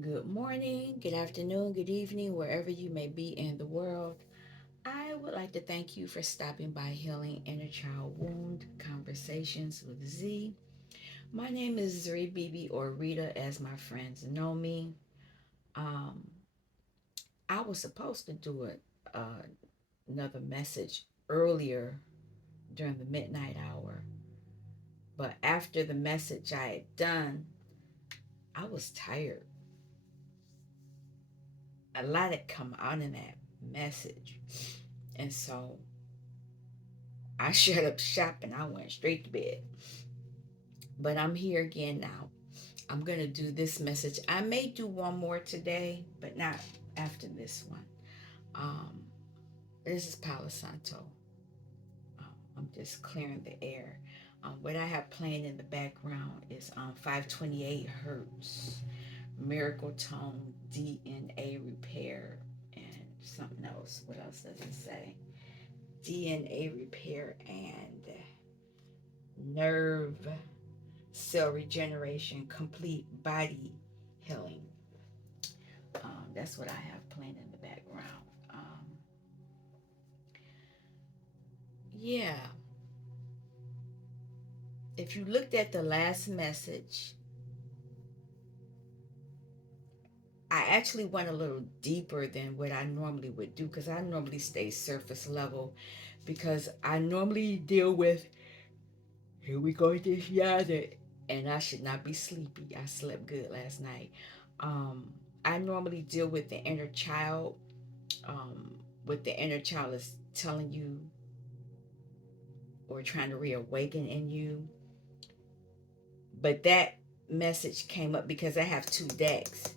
Good morning, good afternoon, good evening, wherever you may be in the world. I would like to thank you for stopping by Healing Inner Child Wound Conversations with Z. My name is Zri Bibi, or Rita as my friends know me. Um, I was supposed to do another message earlier during the midnight hour, but after the message I had done, I was tired. A lot had come out in that message. And so I shut up shop and I went straight to bed. But I'm here again now. I'm going to do this message. I may do one more today, but not after this one. Um, this is Palo Santo. I'm just clearing the air. What I have playing in the background is 528 hertz, miracle tone, DNA repair, and something else. What else does it say? DNA repair and nerve cell regeneration, complete body healing. That's what I have playing in the background. Yeah, if you looked at the last message, I actually went a little deeper than what I normally would do because I normally stay surface level because I normally deal with here we go this yada and I should not be sleepy. I slept good last night. Um, I normally deal with the inner child. Um, what the inner child is telling you or trying to reawaken in you. But that message came up because I have two decks,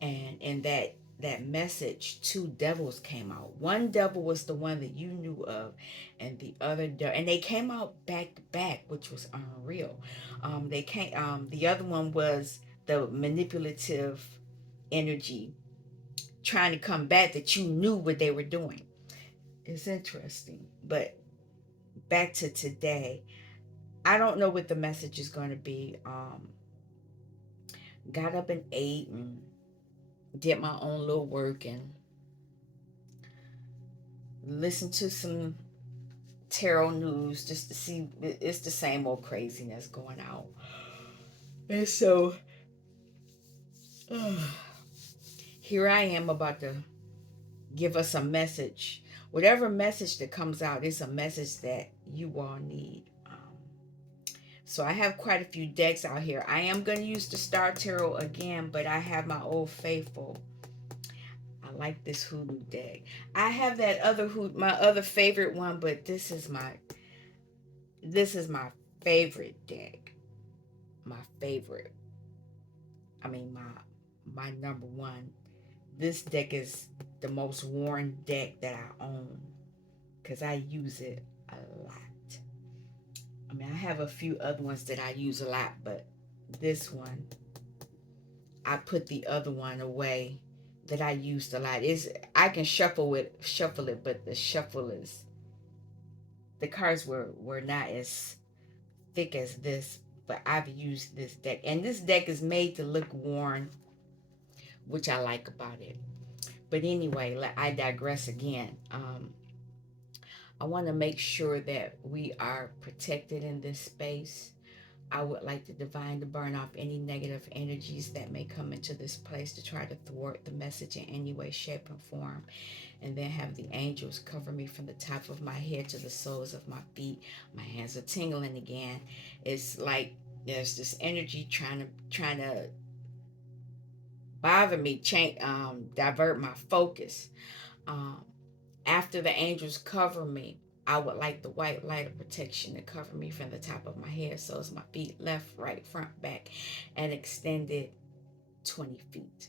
and in that message, two devils came out. One devil was the one that you knew of, and the other and they came out back to back, which was unreal. They came. The other one was the manipulative energy trying to come back that you knew what they were doing. It's interesting, but back to today. I don't know what the message is going to be. Got up and ate and did my own little work and listened to some tarot news just to see. It's the same old craziness going out. And so uh, here I am about to give us a message. Whatever message that comes out is a message that you all need. So I have quite a few decks out here. I am going to use the Star Tarot again, but I have my old faithful. I like this hoodoo deck. I have that other my other favorite one, but this is my favorite deck. My favorite. I mean my number one. This deck is the most worn deck that I own because I use it a lot. I mean, I have a few other ones that I use a lot, but this one, I put the other one away that I used a lot. Is I can shuffle it, but the cards were not as thick as this. But I've used this deck, and this deck is made to look worn, which I like about it. But anyway, I digress again. I want to make sure that we are protected in this space. I would like the divine to burn off any negative energies that may come into this place to try to thwart the message in any way, shape, or form. And then have the angels cover me from the top of my head to the soles of my feet. My hands are tingling again. It's like there's this energy trying to bother me, divert my focus. Um, After the angels cover me, I would like the white light of protection to cover me from the top of my head, so it's my feet, left, right, front, back, and extended 20 feet.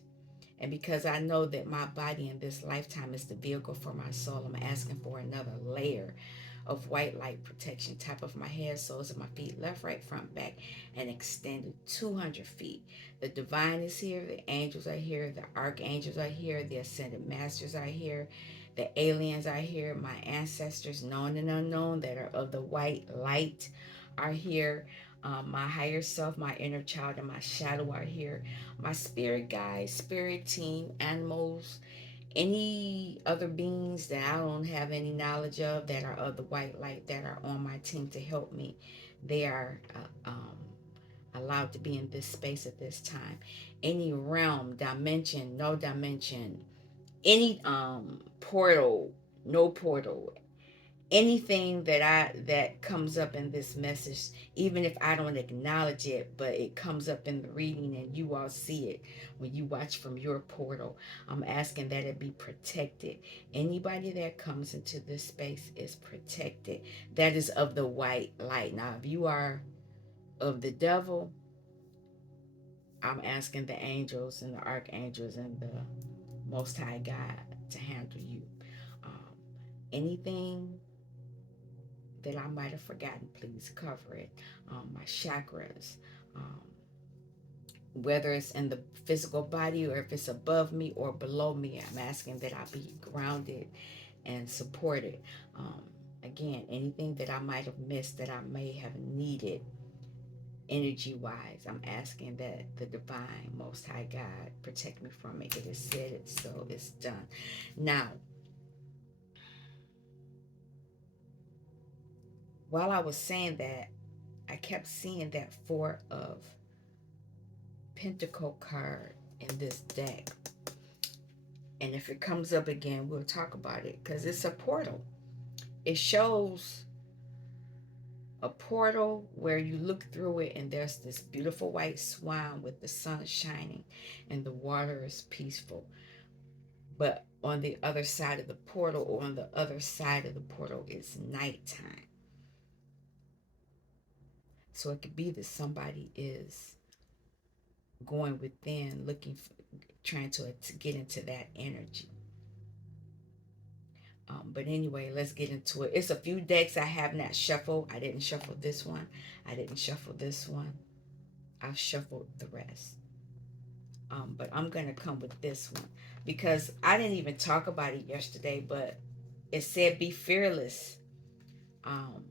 And because I know that my body in this lifetime is the vehicle for my soul, I'm asking for another layer of white light protection, top of my head, soles of my feet, left, right, front, back, and extended 200 feet. The divine is here, the angels are here, the archangels are here, the ascended masters are here, the aliens are here, my ancestors, known and unknown, that are of the white light are here. My higher self, my inner child, and my shadow are here. My spirit guides, spirit team, animals, any other beings that I don't have any knowledge of that are of the white light that are on my team to help me. They are allowed to be in this space at this time. Any realm, dimension, no dimension, any portal, no portal, anything that comes up in this message, even if I don't acknowledge it, but it comes up in the reading and you all see it when you watch from your portal, I'm asking that it be protected. Anybody that comes into this space is protected. That is of the white light. Now if you are of the devil, I'm asking the angels and the archangels and the most high God to handle you. um, Anything that I might have forgotten, please cover it. My chakras, um, whether it's in the physical body or if it's above me or below me, I'm asking that I be grounded and supported. Um, Again, anything that I might have missed that I may have needed energy wise, I'm asking that the divine, most high God protect me from it. It is said it, so it's done. Now, while I was saying that, I kept seeing that Four of Pentacle card in this deck. And if it comes up again, we'll talk about it because it's a portal. It shows a portal where you look through it and there's this beautiful white swan with the sun shining and the water is peaceful. But on the other side of the portal, or on the other side of the portal, is nighttime. So it could be that somebody is going within, looking for, trying to get into that energy. But anyway, let's get into it. It's a few decks I have not shuffled. I didn't shuffle this one. I didn't shuffle this one. I've shuffled the rest. But I'm going to come with this one because I didn't even talk about it yesterday, but it said be fearless. Um,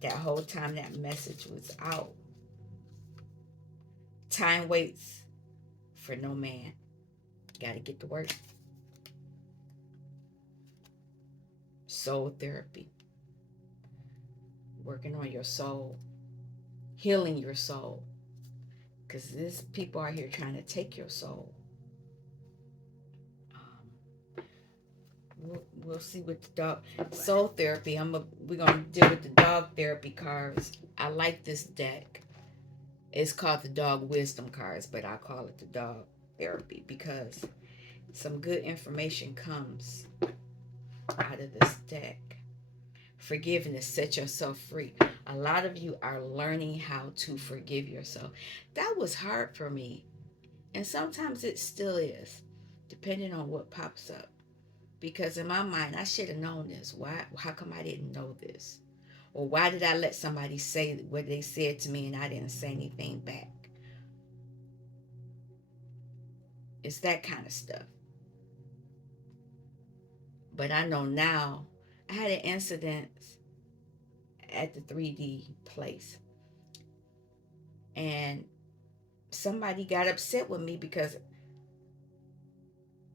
that whole time that message was out. Time waits for no man. Got to get to work. Soul therapy. Working on your soul. Healing your soul. Because there's people out here trying to take your soul. We'll see with the dog soul therapy. We're gonna deal with the dog therapy cards. I like this deck. It's called the dog wisdom cards, but I call it the dog therapy because some good information comes out of this deck. Forgiveness, set yourself free. A lot of you are learning how to forgive yourself. That was hard for me, and sometimes it still is, depending on what pops up. Because in my mind, I should have known this. Why? How come I didn't know this? Or why did I let somebody say what they said to me and I didn't say anything back? It's that kind of stuff. But I know now, I had an incident at the 3D place. And somebody got upset with me because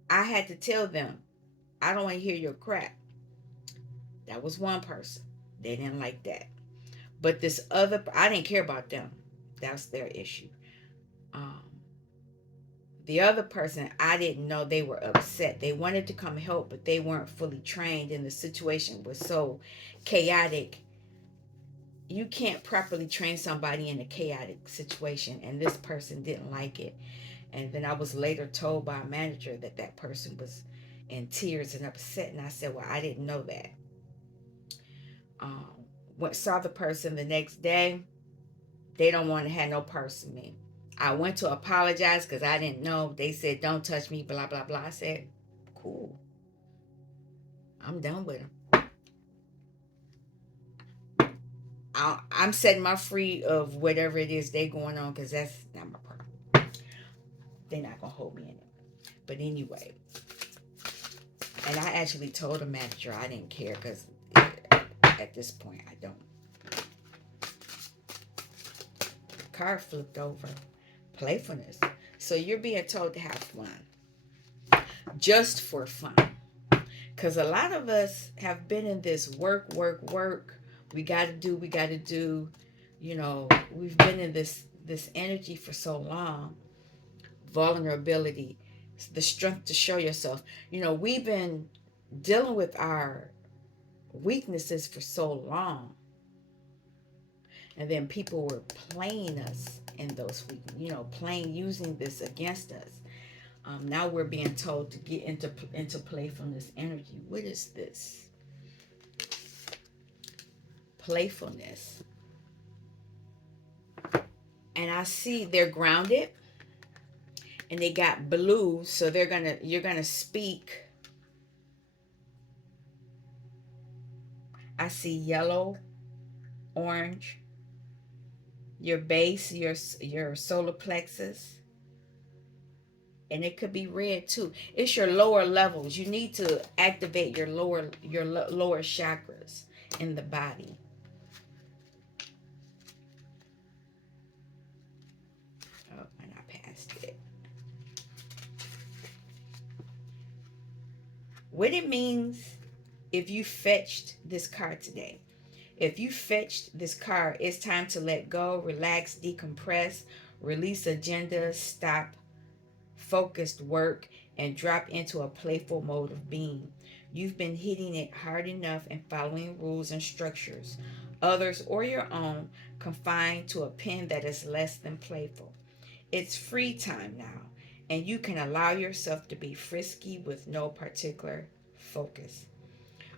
I had to tell them, I don't want to hear your crap. That was one person. They didn't like that. But this other, I didn't care about them. That's their issue. Um, the other person, I didn't know they were upset. They wanted to come help, but they weren't fully trained, and the situation was so chaotic. You can't properly train somebody in a chaotic situation, and this person didn't like it. And then I was later told by a manager that that person was in tears and upset, and I said, well, I didn't know that. Saw the person the next day. They don't want to have no parts of me. I went to apologize because I didn't know. They said, don't touch me, blah, blah, blah. I said, cool. I'm done with them. I'm setting my free of whatever it is they going on because that's not my problem. They're not going to hold me in it. But anyway, and I actually told the manager I didn't care because at this point I don't. card flipped over. Playfulness. So you're being told to have fun. Just for fun. Because a lot of us have been in this work, work, work. We got to do. You know, we've been in this energy for so long. Vulnerability, the strength to show yourself. You know, we've been dealing with our weaknesses for so long, and then people were playing us in those weaknesses. You know, playing using this against us. Now we're being told to get into playfulness energy. What is this? Playfulness. And I see they're grounded and they got blue, so you're gonna speak. I see yellow, orange, your base, your solar plexus, and it could be red too. It's your lower levels. You need to activate your lower chakras in the body. Oh, and I passed it. What it means if you fetched this card today. If you fetched this card, it's time to let go, relax, decompress, release agendas, stop focused work, and drop into a playful mode of being. You've been hitting it hard enough and following rules and structures, others or your own, confined to a pen that is less than playful. It's free time now, and you can allow yourself to be frisky with no particular focus.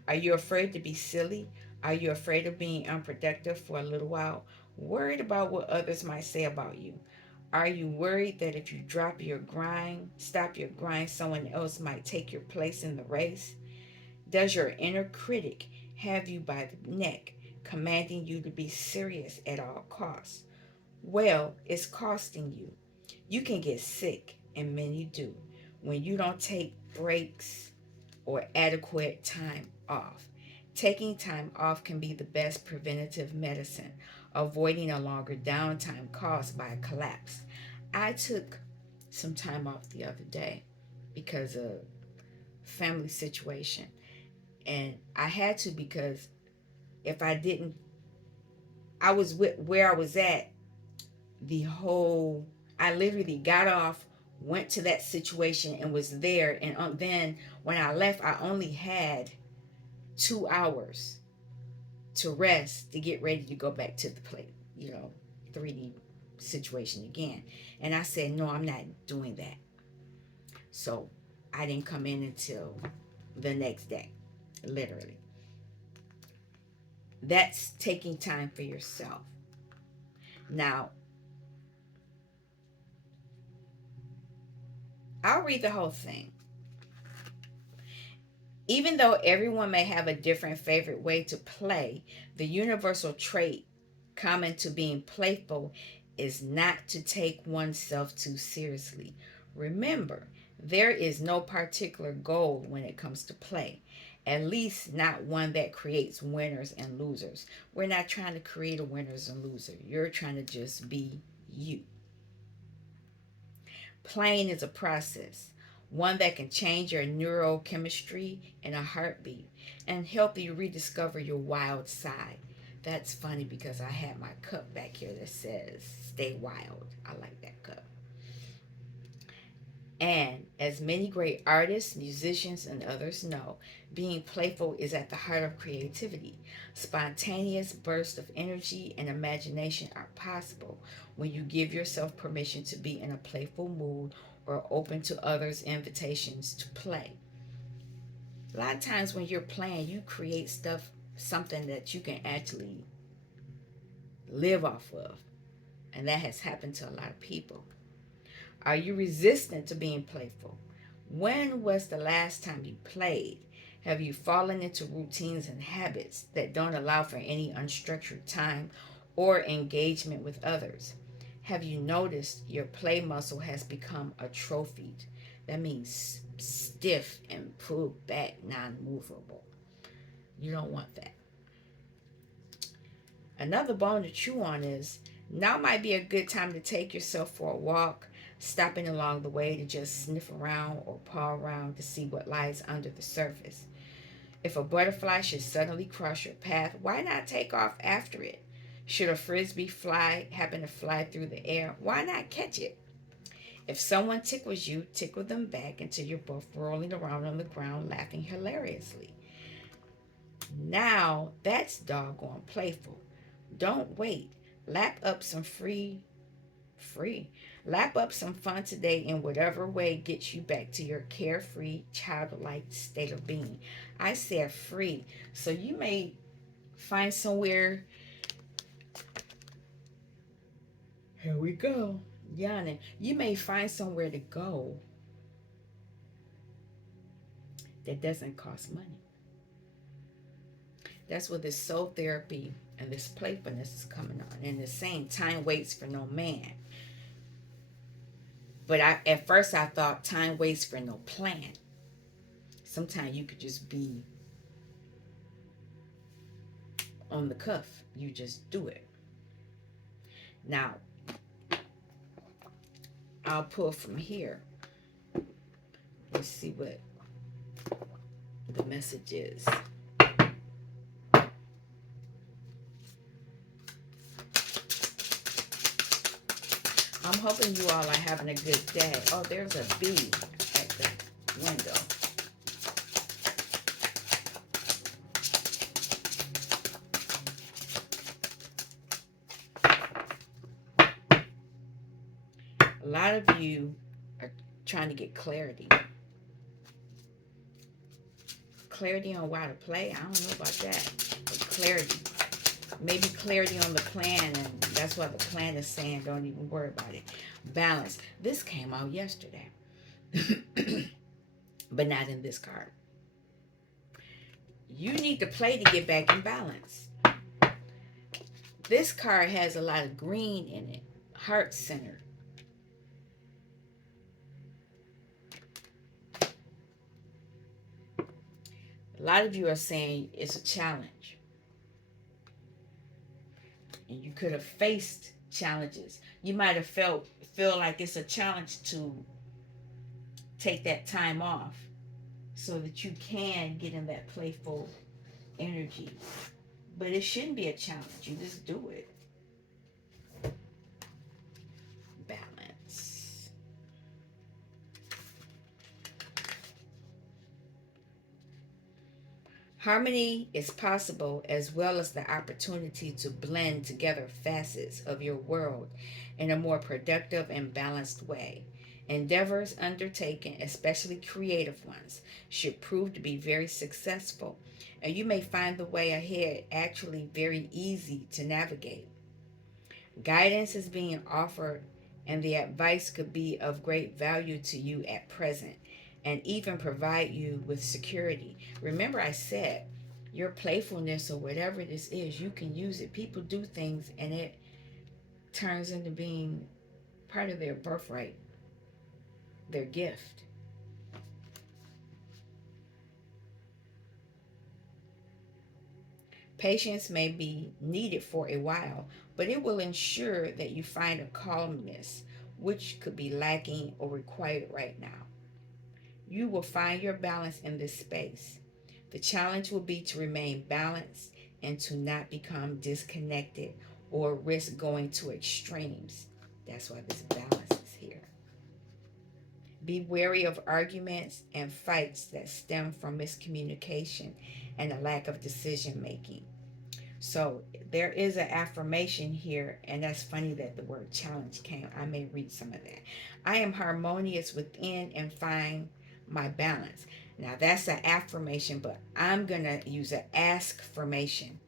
Are you afraid to be silly? Are you afraid of being unproductive for a little while? Worried about what others might say about you? Are you worried that if you stop your grind, someone else might take your place in the race? Does your inner critic have you by the neck, commanding you to be serious at all costs? Well, it's costing you. You can get sick, and many do, when you don't take breaks or adequate time off. Taking time off can be the best preventative medicine, avoiding a longer downtime caused by a collapse. I took some time off the other day because of family situation, and I had to because if I didn't, I was where I was at the whole. I literally got off, went to that situation, and was there. And then when I left, I only had 2 hours to rest to get ready to go back to the play, 3D situation again. And I said, no, I'm not doing that. So I didn't come in until the next day, literally. That's taking time for yourself. Now, I'll read the whole thing. Even though everyone may have a different favorite way to play, the universal trait common to being playful is not to take oneself too seriously. Remember, there is no particular goal when it comes to play, at least not one that creates winners and losers. We're not trying to create a winners and losers. You're trying to just be you. Playing is a process, one that can change your neurochemistry in a heartbeat and help you rediscover your wild side. That's funny because I had my cup back here that says stay wild. I like that cup. And as many great artists, musicians, and others know, being playful is at the heart of creativity. Spontaneous bursts of energy and imagination are possible when you give yourself permission to be in a playful mood or open to others' invitations to play. A lot of times when you're playing, you create something that you can actually live off of. And that has happened to a lot of people. Are you resistant to being playful? When was the last time you played? Have you fallen into routines and habits that don't allow for any unstructured time or engagement with others? Have you noticed your play muscle has become atrophied? That means stiff and pulled back, non movable. You don't want that. Another bone to chew on is Now might be a good time to take yourself for a walk, stopping along the way to just sniff around or paw around to see what lies under the surface. If a butterfly should suddenly cross your path, why not take off after it? Should a frisbee happen to fly through the air, why not catch it? If someone tickles you, tickle them back until you're both rolling around on the ground laughing hilariously. Now that's doggone playful. Don't wait. Lap up some free. Lap up some fun today in whatever way gets you back to your carefree, childlike state of being. I said free. So you may find somewhere, here we go, yawning. You may find somewhere to go that doesn't cost money. That's where this soul therapy and this playfulness is coming on. And the same time waits for no man. But at first I thought time waits for no plan. Sometimes you could just be on the cuff. You just do it. Now, I'll pull from here. Let's see what the message is. I'm hoping you all are having a good day. Oh, there's a bee at the window. A lot of you are trying to get clarity. Clarity on why to play. I don't know about that. But clarity. Maybe clarity on the plan, and that's why the plan is saying don't even worry about it. Balance. This came out yesterday. But not in this card. You need to play to get back in balance. This card has a lot of green in it. Heart center. A lot of you are saying it's a challenge. And you could have faced challenges. You might have feel like it's a challenge to take that time off so that you can get in that playful energy. But it shouldn't be a challenge. You just do it. Balance. Harmony is possible, as well as the opportunity to blend together facets of your world in a more productive and balanced way. Endeavors undertaken, especially creative ones, should prove to be very successful, and you may find the way ahead actually very easy to navigate. Guidance is being offered, and the advice could be of great value to you at present and even provide you with security. Remember, I said your playfulness or whatever this is, you can use it. People do things and it turns into being part of their birthright, their gift. Patience may be needed for a while, but it will ensure that you find a calmness which could be lacking or required right now. You will find your balance in this space. The challenge will be to remain balanced and to not become disconnected or risk going to extremes. That's why this balance is here. Be wary of arguments and fights that stem from miscommunication and a lack of decision making. So there is an affirmation here, and that's funny that the word challenge came. I may read some of that. I am harmonious within and find my balance. Now that's an affirmation, but I'm going to use an ask formation.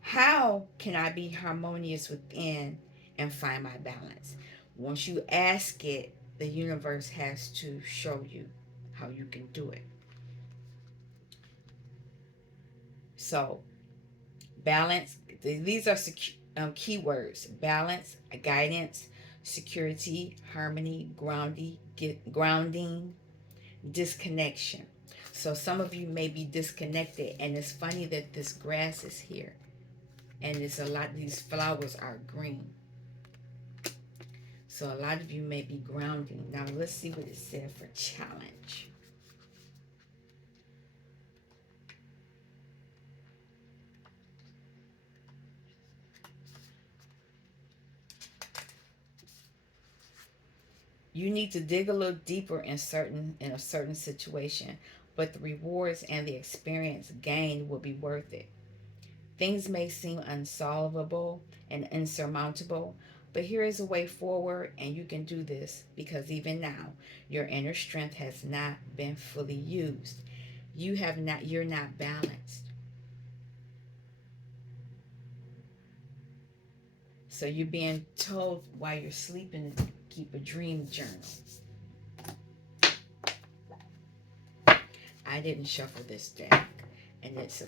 How can I be harmonious within and find my balance? Once you ask it, the universe has to show you how you can do it. So balance, these are keywords: balance, guidance, security, harmony, grounding, disconnection. So some of you may be disconnected, and it's funny that this grass is here. And it's a lot, these flowers are green. So a lot of you may be grounding. Now let's see what it said for challenge. You need to dig a little deeper in a certain situation, but the rewards and the experience gained will be worth it. Things may seem unsolvable and insurmountable, but here is a way forward, and you can do this because even now, your inner strength has not been fully used. You're not balanced. So you're being told while you're sleeping to keep a dream journal. I didn't shuffle this deck, and it's the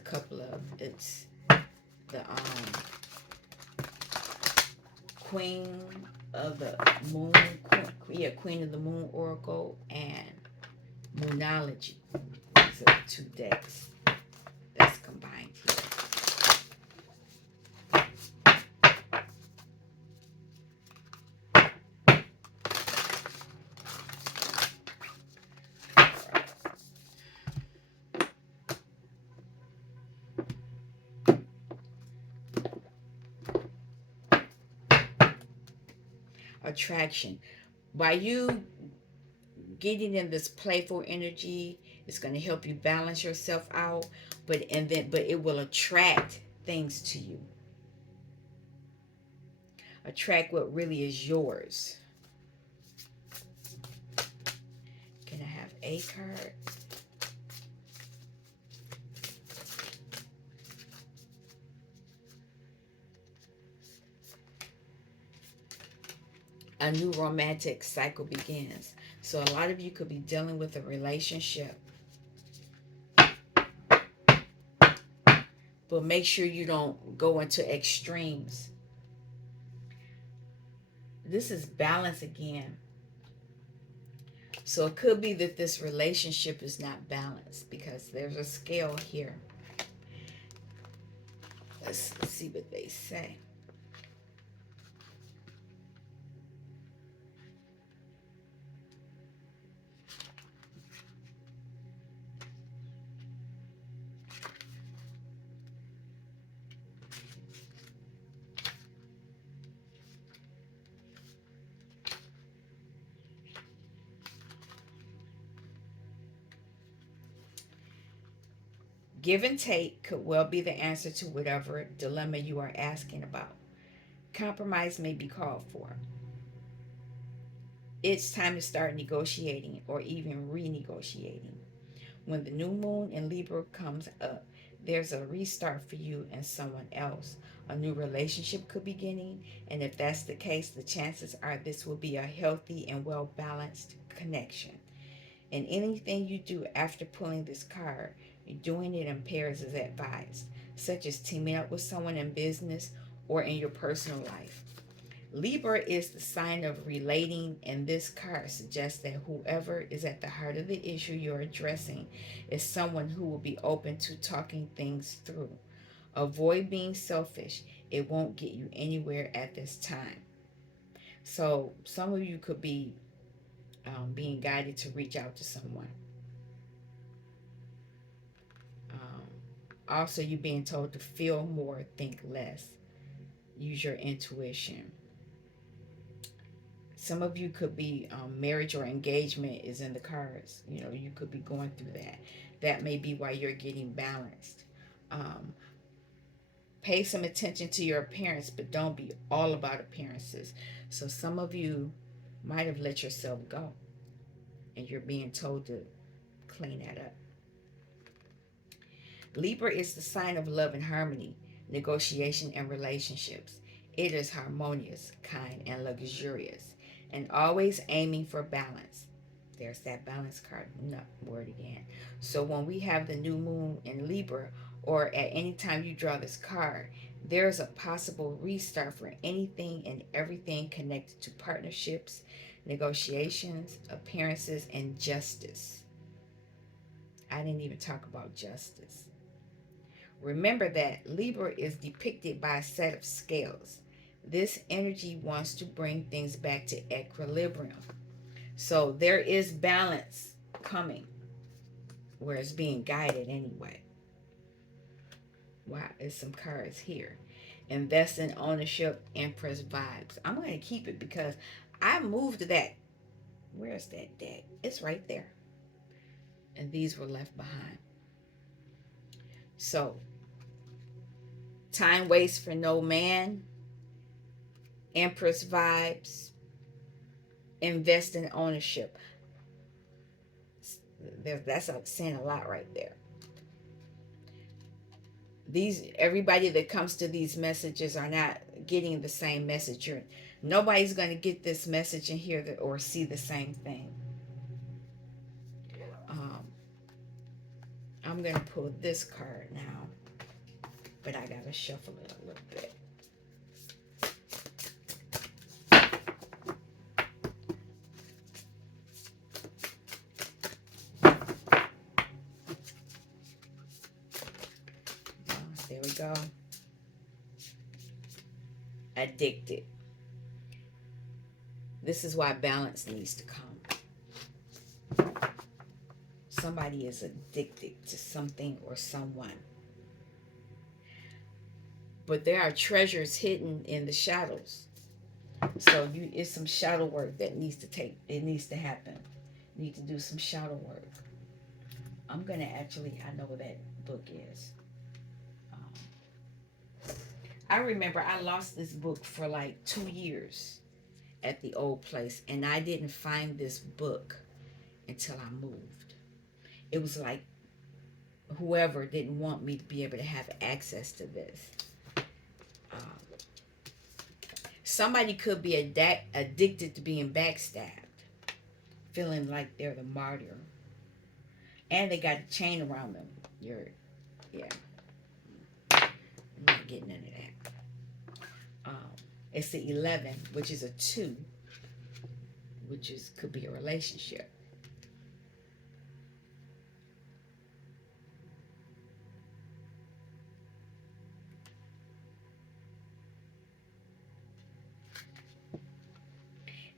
Queen of the Moon, Queen of the Moon Oracle, and Moonology. These are the two decks that's combined here. Attraction. By you getting in this playful energy, it's going to help you balance yourself out, but it will attract things to you. Attract what really is yours. Can I have a card? A new romantic cycle begins. So a lot of you could be dealing with a relationship, but make sure you don't go into extremes. This is balance again. So it could be that this relationship is not balanced because there's a scale here. Let's see what they say. Give and take could well be the answer to whatever dilemma you are asking about. Compromise may be called for. It's time to start negotiating or even renegotiating. When the new moon in Libra comes up, there's a restart for you and someone else. A new relationship could be beginning, and if that's the case, the chances are this will be a healthy and well balanced connection. And anything you do after pulling this card, doing it in pairs is advised, such as teaming up with someone in business or in your personal life. Libra is the sign of relating, and this card suggests that whoever is at the heart of the issue you're addressing is someone who will be open to talking things through. Avoid being selfish, it won't get you anywhere at this time. So, some of you could be being guided to reach out to someone. Um, Also, you're being told to feel more, think less, use your intuition. Some of you could be marriage or engagement is in the cards. You know, you could be going through that. That may be why you're getting balanced. Um, Pay some attention to your appearance, but don't be all about appearances. So some of you might have let yourself go, and you're being told to clean that up. Libra is the sign of love and harmony, negotiation, and relationships. It is harmonious, kind, and luxurious, and always aiming for balance. There's that balance card word again. So when we have the new moon in Libra, or at any time you draw this card, there's a possible restart for anything and everything connected to partnerships, negotiations, appearances, and justice. I didn't even talk about justice. Remember that Libra is depicted by a set of scales. This energy wants to bring things back to equilibrium. So there is balance coming where it's being guided anyway. Wow, there's some cards here. Invest in ownership, Empress vibes. I'm going to keep it because I moved that. Where's that deck? It's right there. And these were left behind. So, time waits for no man, Empress vibes, invest in ownership. That's saying a lot right there. Everybody that comes to these messages are not getting the same message. Nobody's going to get this message and hear or see the same thing. Um, I'm going to pull this card now, but I got to shuffle it a little bit. There we go. Addicted. This is why balance needs to come. Somebody is addicted to something or someone. But there are treasures hidden in the shadows. So it's some shadow work that needs to happen. You need to do some shadow work. I'm gonna I know what that book is. I remember I lost this book for like 2 years at the old place, and I didn't find this book until I moved. It was like whoever didn't want me to be able to have access to this. Somebody could be addicted to being backstabbed, feeling like they're the martyr, and they got a chain around them. Yeah. I'm not getting into that. It's the 11, which is a 2, could be a relationship.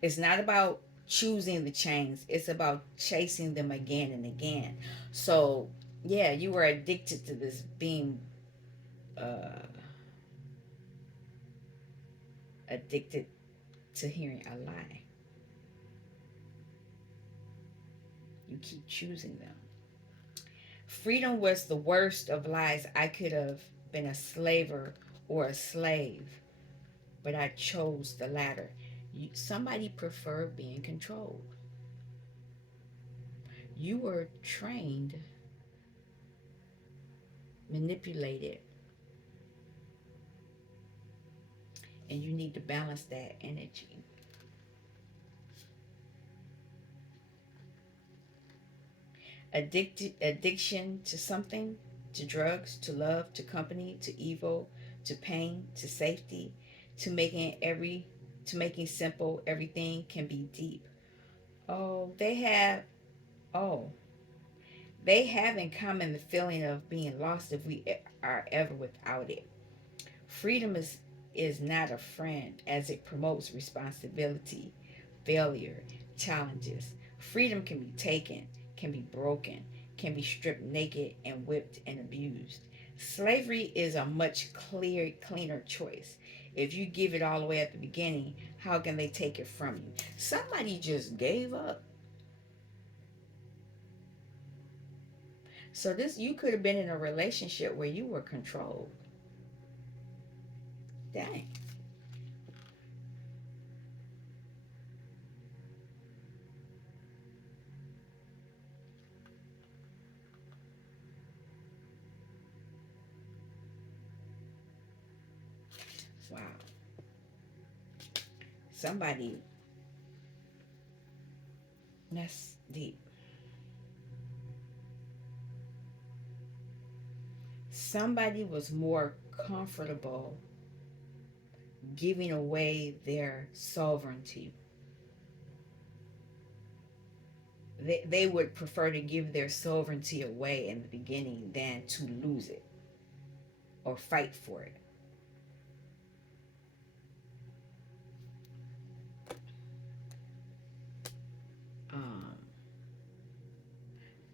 It's not about choosing the chains. It's about chasing them again and again. So, yeah, you were addicted to this being addicted to hearing a lie. You keep choosing them. Freedom was the worst of lies. I could have been a slaver or a slave, but I chose the latter. Somebody preferred being controlled. You were trained, manipulated, and you need to balance that energy. Addiction to something, to drugs, to love, to company, to evil, to pain, to safety, to making simple everything can be deep. Oh, oh, they have in common the feeling of being lost if we are ever without it. Freedom is not a friend as it promotes responsibility, failure, challenges. Freedom can be taken, can be broken, can be stripped naked and whipped and abused. Slavery is a much cleaner choice. If you give it all away at the beginning, how can they take it from you? Somebody just gave up. So you could have been in a relationship where you were controlled. Dang. Wow. Somebody, that's deep. Somebody was more comfortable giving away their sovereignty. They would prefer to give their sovereignty away in the beginning than to lose it. or fight for it. Um,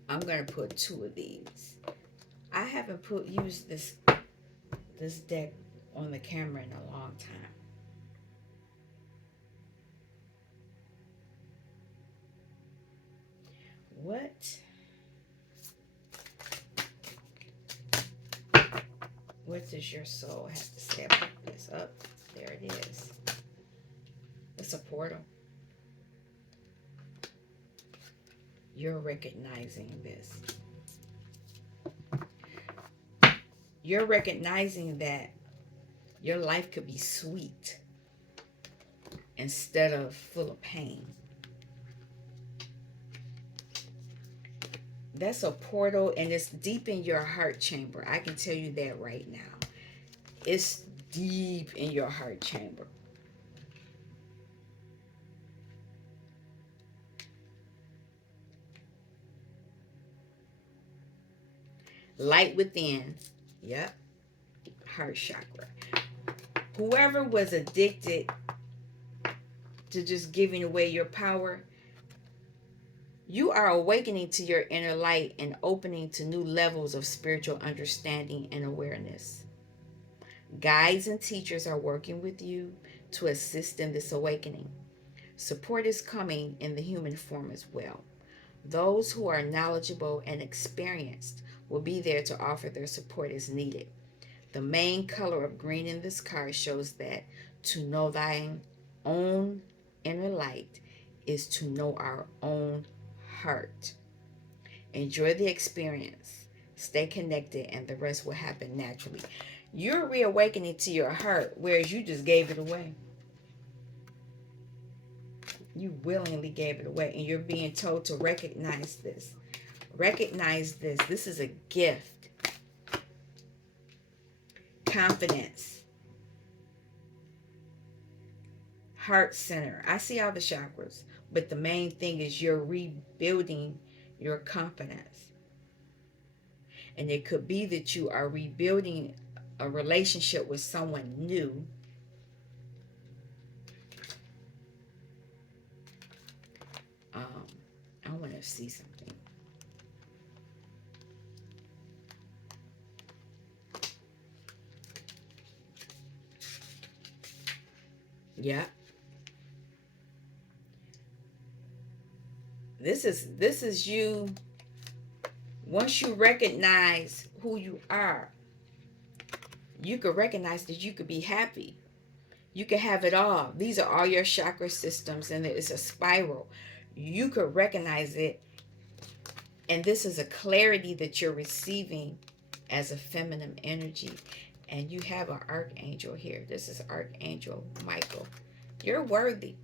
I'm gonna put two of these. I haven't used this deck on the camera in a long time. What? What does your soul have to say about this? Up there it is. It's a portal. You're recognizing this. You're recognizing that your life could be sweet instead of full of pain. That's a portal, and it's deep in your heart chamber. I can tell you that right now. It's deep in your heart chamber. Light within. Yep. Heart chakra. Whoever was addicted to just giving away your power, you are awakening to your inner light and opening to new levels of spiritual understanding and awareness. Guides and teachers are working with you to assist in this awakening. Support is coming in the human form as well. Those who are knowledgeable and experienced will be there to offer their support as needed. The main color of green in this card shows that to know thine own inner light is to know our own heart. Enjoy the experience. Stay connected, and the rest will happen naturally. You're reawakening to your heart, whereas you just gave it away. You willingly gave it away, and you're being told to recognize this. Recognize this. This is a gift. Confidence. Heart center. I see all the chakras, but the main thing is you're rebuilding your confidence. And it could be that you are rebuilding a relationship with someone new. I want to see something. Yeah. This is you. Once you recognize who you are, you could recognize that you could be happy. You can have it all. These are all your chakra systems, and it's a spiral. You could recognize it, and this is a clarity that you're receiving as a feminine energy. And you have an archangel here. This is Archangel Michael. You're worthy.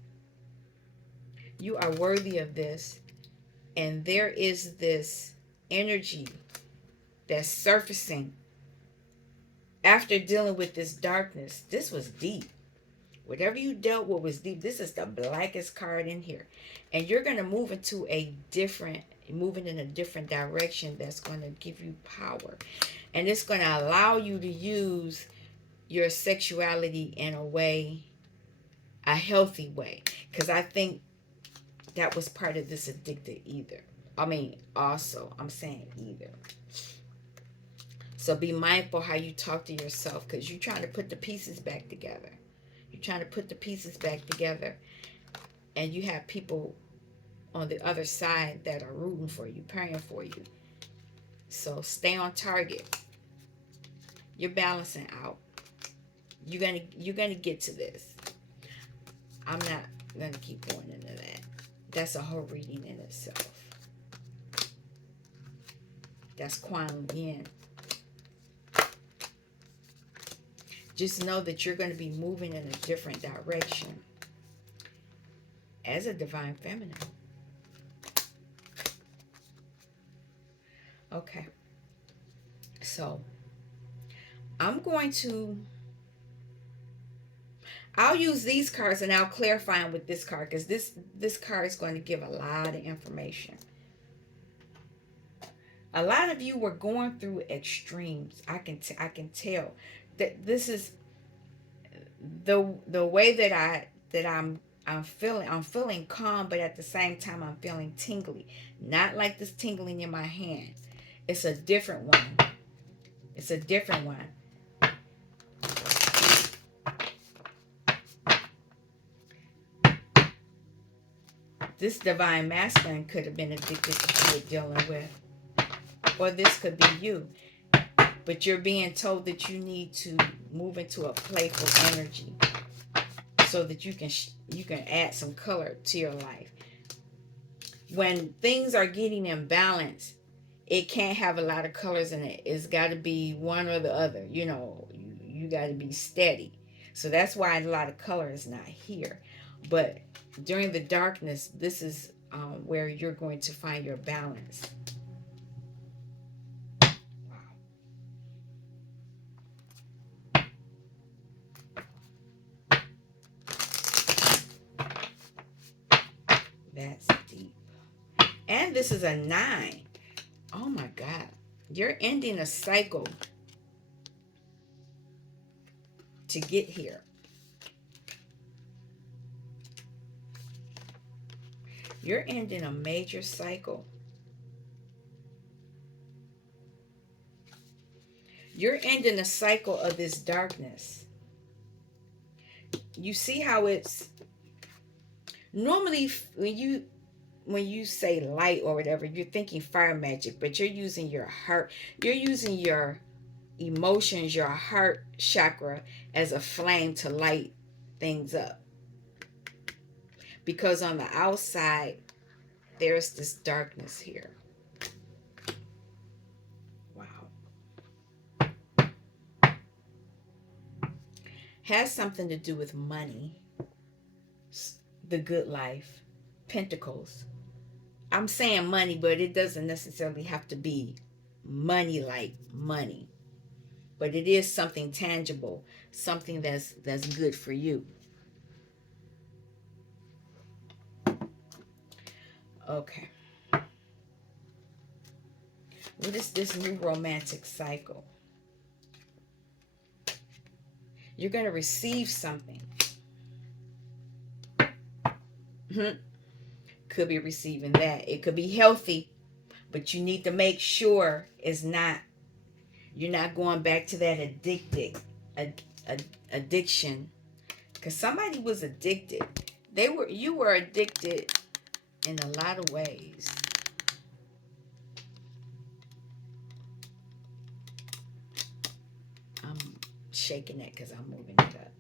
You are worthy of this. And there is this energy that's surfacing after dealing with this darkness. This was deep. Whatever you dealt with was deep. This is the blackest card in here. And you're going to move moving in a different direction that's going to give you power. And it's going to allow you to use your sexuality in a healthy way. Because I think that was part of this addicted either. I'm saying either. So be mindful how you talk to yourself, because you're trying to put the pieces back together. You're trying to put the pieces back together, and you have people on the other side that are rooting for you, praying for you. So stay on target. You're balancing out. You're gonna get to this. I'm not gonna keep going into that. That's a whole reading in itself. That's Kuan Yin. Just know that you're going to be moving in a different direction as a divine feminine. Okay. So I'll use these cards, and I'll clarify them with this card, because this card is going to give a lot of information. A lot of you were going through extremes. I can tell that this is the way that I'm feeling. I'm feeling calm, but at the same time I'm feeling tingly. Not like this tingling in my hand. It's a different one. It's a different one. This divine masculine could have been addicted to what you're dealing with, or this could be you. But you're being told that you need to move into a playful energy so that you can add some color to your life. When things are getting imbalanced, it can't have a lot of colors in it. It's got to be one or the other. You got to be steady. So that's why a lot of color is not here. But during the darkness, this is where you're going to find your balance. That's deep. And this is a 9. Oh my God. You're ending a cycle to get here. You're ending a major cycle. You're ending a cycle of this darkness. You see how it's normally when you say light or whatever, you're thinking fire magic, but you're using your heart. You're using your emotions, your heart chakra as a flame to light things up. Because on the outside, there's this darkness here. Wow. Has something to do with money, the good life, pentacles. I'm saying money, but it doesn't necessarily have to be money like money. But it is something tangible, something that's good for you. Okay. What is this new romantic cycle? You're going to receive something. Could be receiving that. It could be healthy, but you need to make sure you're not going back to that addiction. Because somebody was addicted. You were addicted in a lot of ways. I'm shaking it because I'm moving it up.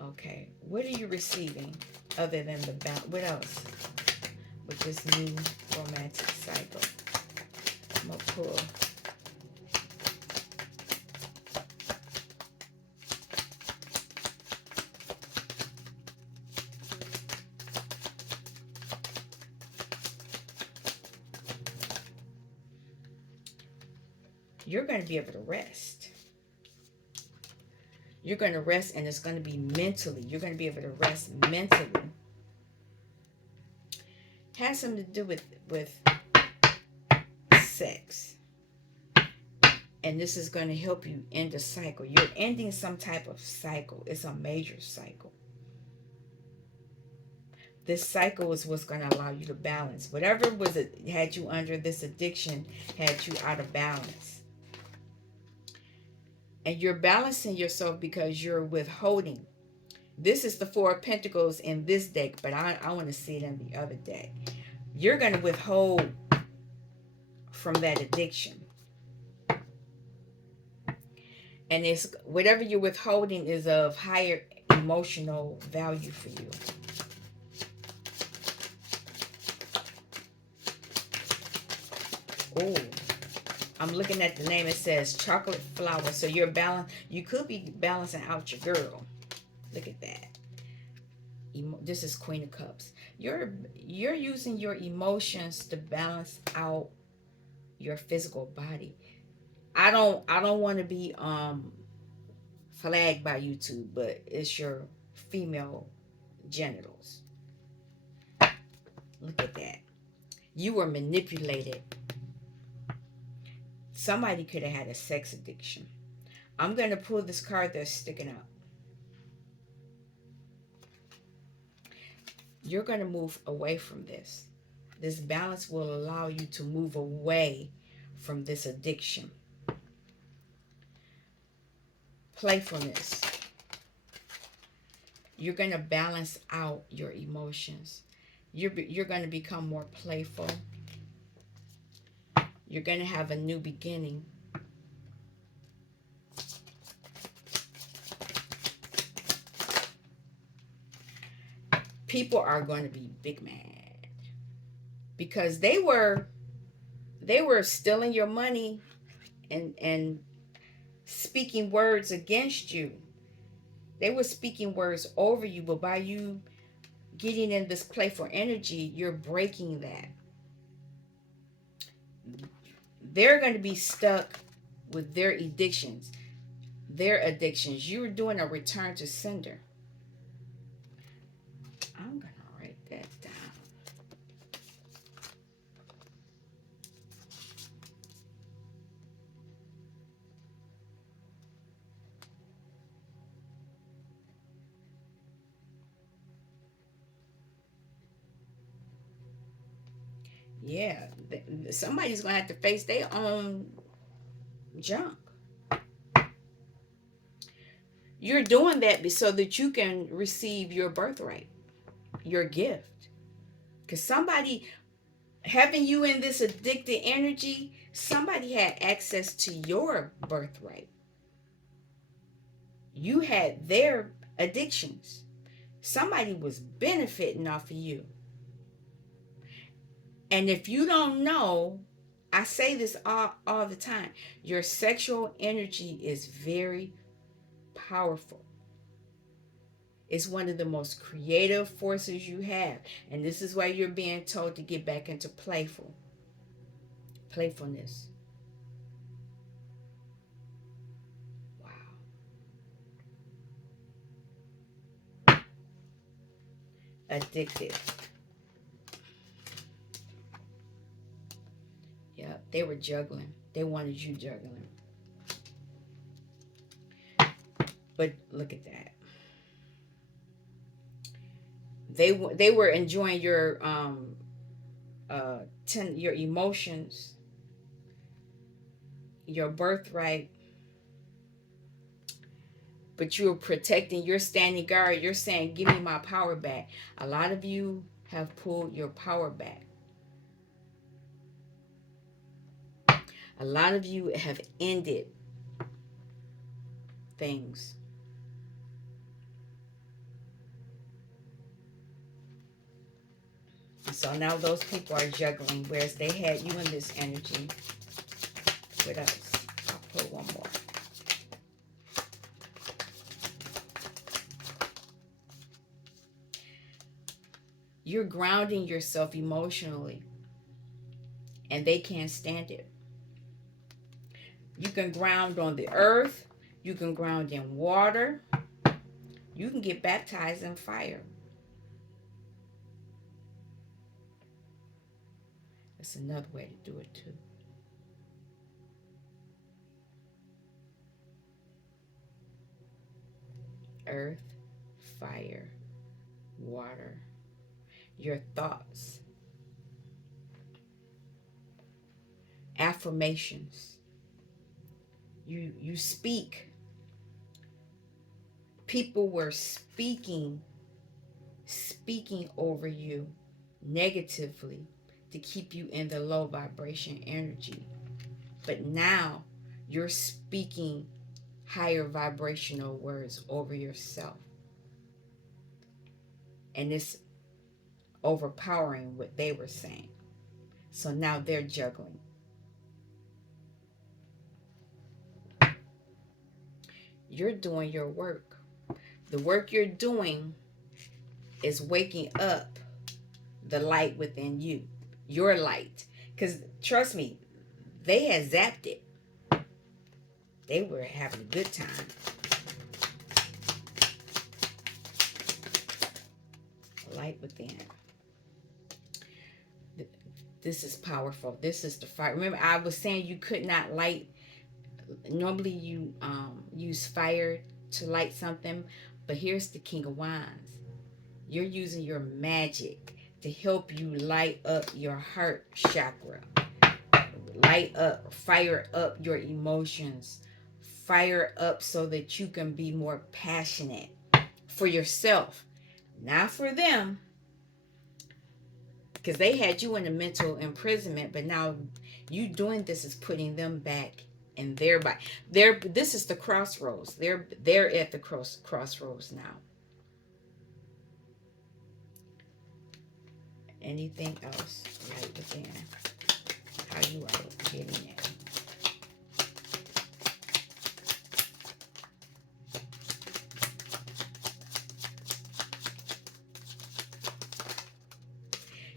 Okay, what are you receiving other than the bounce? What else with this new romantic cycle? I'm gonna pull. You're going to be able to rest. You're going to rest, and it's going to be mentally. You're going to be able to rest mentally. Has something to do with sex. And this is going to help you end a cycle. You're ending some type of cycle. It's a major cycle. This cycle is what's going to allow you to balance. Whatever was it had you under this addiction had you out of balance. And you're balancing yourself because you're withholding. This is the 4 of Pentacles in this deck, but I want to see it in the other deck. You're going to withhold from that addiction. And it's whatever you're withholding is of higher emotional value for you. Oh, I'm looking at the name. It says chocolate flower. So you could be balancing out your girl. Look at that. This is Queen of Cups. You're using your emotions to balance out your physical body. I don't want to be flagged by YouTube, but it's your female genitals. Look at that. You were manipulated Somebody could have had a sex addiction. I'm going to pull this card that's sticking out. You're going to move away from this. This balance will allow you to move away from this addiction. Playfulness. You're going to balance out your emotions. You're going to become more playful. You're going to have a new beginning. People are going to be big mad because they were stealing your money and speaking words against you. They were speaking words over you, but by you getting in this playful energy, you're breaking that. They're going to be stuck with their addictions. You're doing a return to sender. I'm going to write that down. Yeah, somebody's going to have to face their own junk. You're doing that so that you can receive your birthright, your gift. Because somebody having you in this addicted energy, somebody had access to your birthright. You had their addictions. Somebody was benefiting off of you. And if you don't know, I say this all the time, your sexual energy is very powerful. It's one of the most creative forces you have. And this is why you're being told to get back into playfulness. Wow. Addicted. Yeah, they were juggling. They wanted you juggling. But look at that. They were enjoying your your emotions, your birthright, but you're protecting, you're standing guard, you're saying, give me my power back. A lot of you have pulled your power back. A lot of you have ended things. So now those people are juggling, whereas they had you in this energy. What else? I'll put one more. You're grounding yourself emotionally, and they can't stand it. You can ground on the earth. You can ground in water. You can get baptized in fire. That's another way to do it too. Earth, fire, water, your thoughts, affirmations. You speak. People were speaking over you negatively to keep you in the low vibration energy. But now you're speaking higher vibrational words over yourself. And it's overpowering what they were saying. So now they're juggling. You're doing your work. The work you're doing is waking up the light within you, your light. Because trust me, they had zapped it. They were having a good time. Light within. This is powerful. This is the fire. Remember, I was saying you could not light. Normally, you use fire to light something, but here's the King of Wands. You're using your magic to help you light up your heart chakra, light up, fire up your emotions, fire up so that you can be more passionate for yourself, not for them, because they had you in a mental imprisonment, but now you doing this is putting them back in their body. This is the crossroads. They're at the crossroads now. Anything else right within how you are getting it?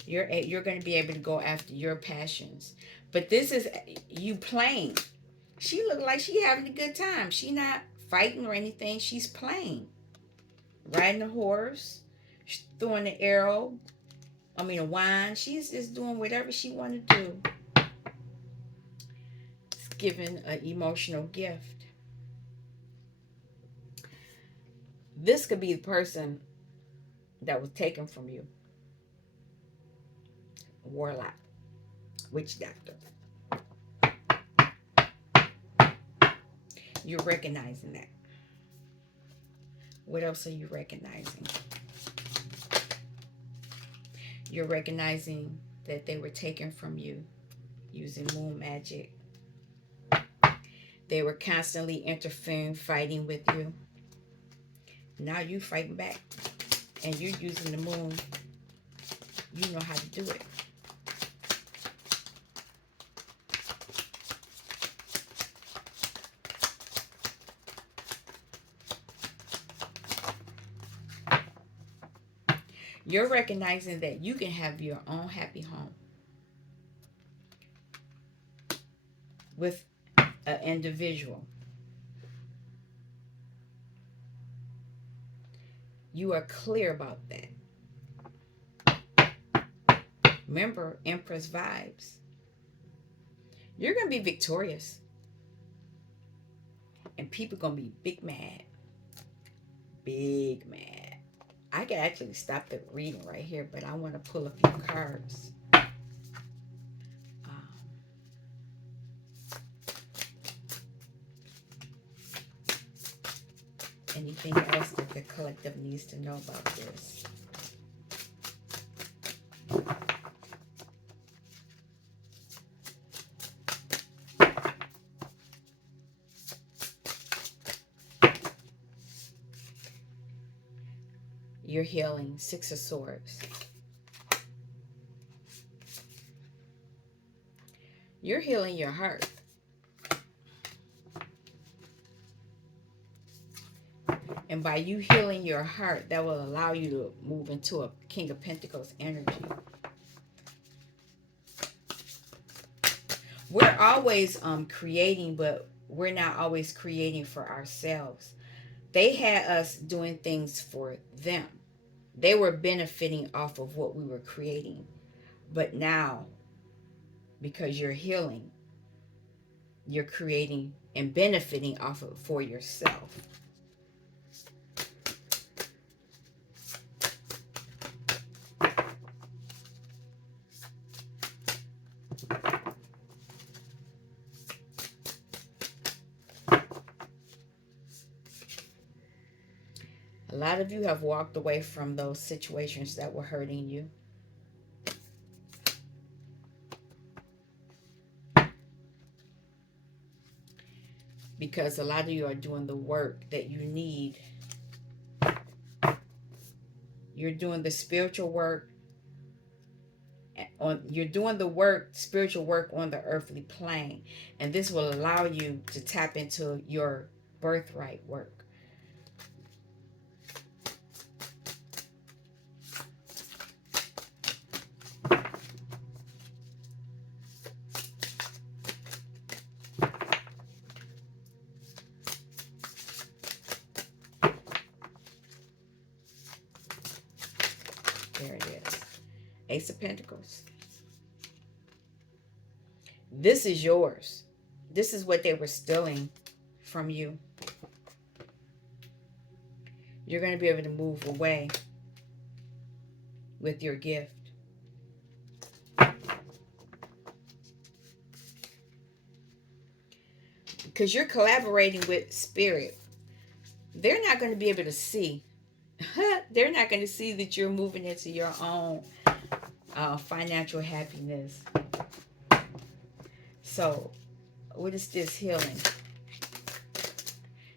You're going to be able to go after your passions, but this is you playing. She looked like she having a good time. She not fighting or anything. She's playing, riding a horse, throwing an arrow. I mean a wine. She's just doing whatever she want to do. It's giving an emotional gift. This could be the person that was taken from you. Warlock, witch doctor. You're recognizing that. What else are you recognizing? You're recognizing that they were taken from you using moon magic. They were constantly interfering, fighting with you. Now you fighting back. And you're using the moon. You know how to do it. You're recognizing that you can have your own happy home with an individual. You are clear about that. Remember, Empress vibes. You're going to be victorious. And people going to be big mad. Big mad. I can actually stop the reading right here, but I want to pull a few cards. Anything else that the collective needs to know about this? You're healing. Six of Swords. You're healing your heart. And by you healing your heart, that will allow you to move into a King of Pentacles energy. We're always creating, but we're not always creating for ourselves. They had us doing things for them. They were benefiting off of what we were creating. But now, because you're healing, you're creating and benefiting off of it for yourself. A lot of you have walked away from those situations that were hurting you. Because a lot of you are doing the work that you need. You're doing the spiritual work. You're doing the work, spiritual work on the earthly plane. And this will allow you to tap into your birthright work. There it is. Ace of Pentacles. This is yours. This is what they were stealing from you. You're going to be able to move away with your gift. Because you're collaborating with spirit. They're not going to be able to see. They're not going to see that you're moving into your own financial happiness. So, what is this healing?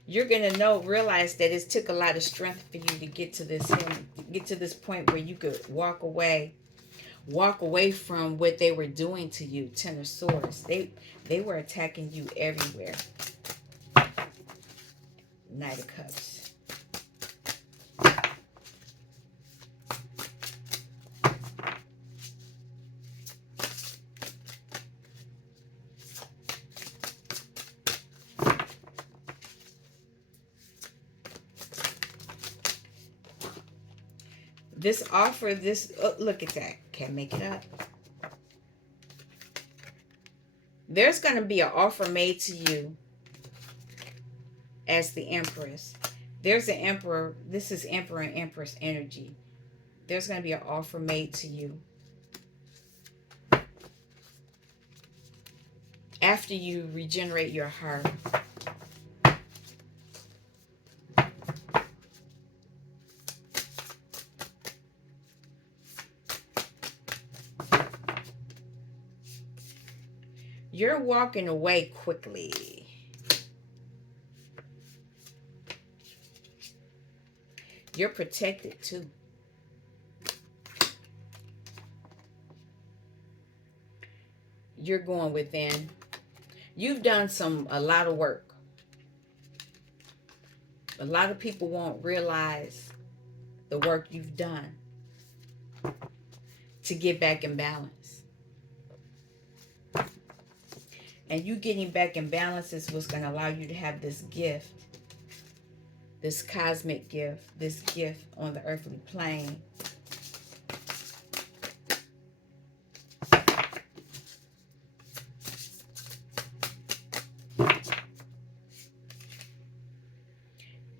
You're going to realize that it took a lot of strength for you to get to this healing, get to this point where you could walk away from what they were doing to you. Ten of Swords. They were attacking you everywhere. Knight of Cups. This offer, look at that. Can't make it up. There's going to be an offer made to you as the Empress. There's an Emperor. This is Emperor and Empress energy. There's going to be an offer made to you after you regenerate your heart. You're walking away quickly. You're protected too. You're going within. You've done a lot of work. A lot of people won't realize the work you've done to get back in balance. And you getting back in balance is what's going to allow you to have this gift, this cosmic gift, this gift on the earthly plane.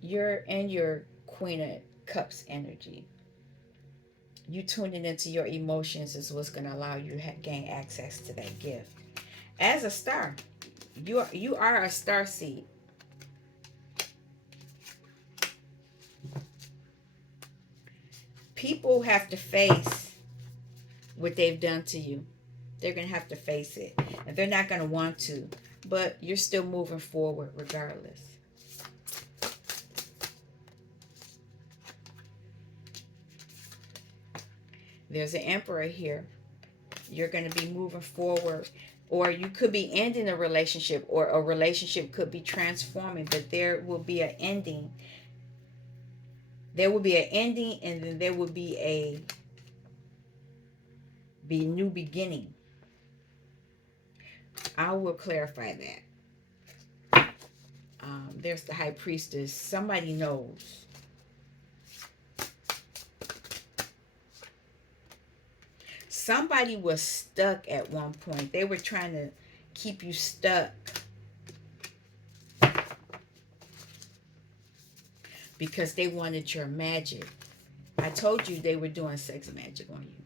You're in your Queen of Cups energy. You tuning into your emotions is what's going to allow you to gain access to that gift. As a star, you are a star seed. People have to face what they've done to you. They're going to have to face it. And they're not going to want to. But you're still moving forward regardless. There's an Emperor here. You're going to be moving forward. Or you could be ending a relationship. Or a relationship could be transforming. But there will be an ending. There will be an ending, and then there will be a new beginning. I will clarify that. There's the High Priestess. Somebody knows. Somebody was stuck at one point. They were trying to keep you stuck because they wanted your magic. I told you they were doing sex magic on you.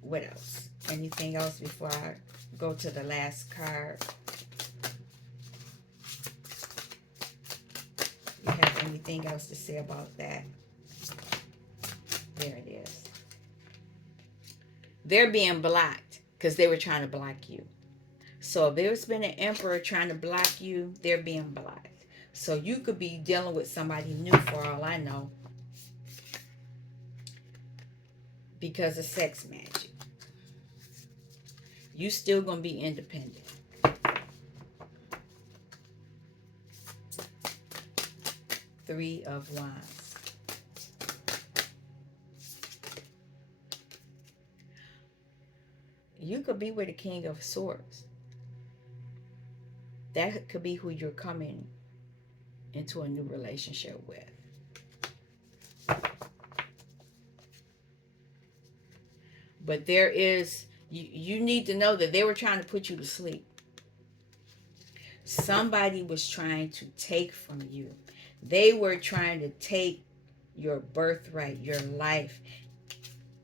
What else? Anything else before I go to the last card? You have anything else to say about that? There it is. They're being blocked because they were trying to block you. So if there's been an Emperor trying to block you, they're being blocked. So you could be dealing with somebody new for all I know. Because of sex magic. You still going to be independent. Three of Wands. You could be with the King of Swords. That could be who you're coming into a new relationship with. But there is, You need to know that they were trying to put you to sleep. Somebody was trying to take from you. They were trying to take your birthright, your life,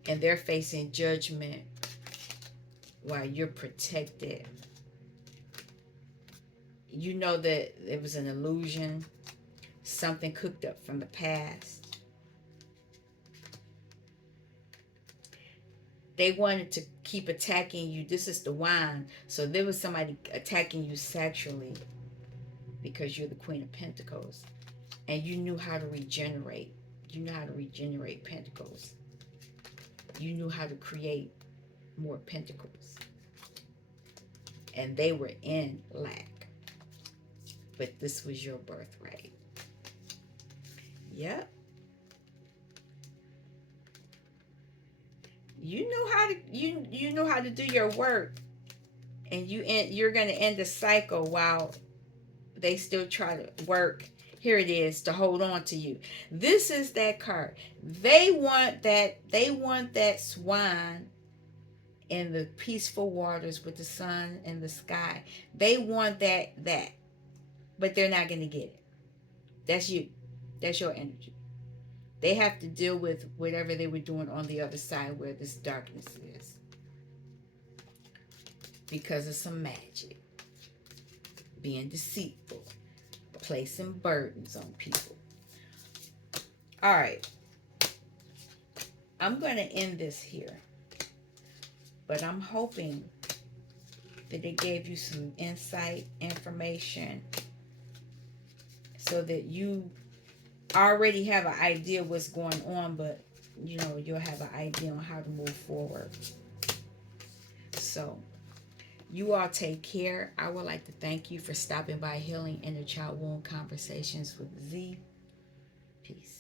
and they're facing judgment while you're protected. You know that it was an illusion, something cooked up from the past. They wanted to keep attacking you. This is the wine. So there was somebody attacking you sexually because you're the Queen of Pentacles. And you knew how to regenerate. You know how to regenerate pentacles. You knew how to create more pentacles. And they were in lack. But this was your birthright. Yep. You know how to you know how to do your work, and you're going to end the cycle while they still try to work. Here it is, to hold on to you. This is that card. They want that swan in the peaceful waters with the sun and the sky. They want that, but they're not going to get it. That's you. That's your energy. They have to deal with whatever they were doing on the other side where this darkness is, because of some magic, being deceitful, placing burdens on people. All right. I'm going to end this here, but I'm hoping that it gave you some insight, information, so that you already have an idea what's going on, but you'll have an idea on how to move forward. So you all take care. I would like to thank you for stopping by Healing Inner Child Wound Conversations with Z. Peace.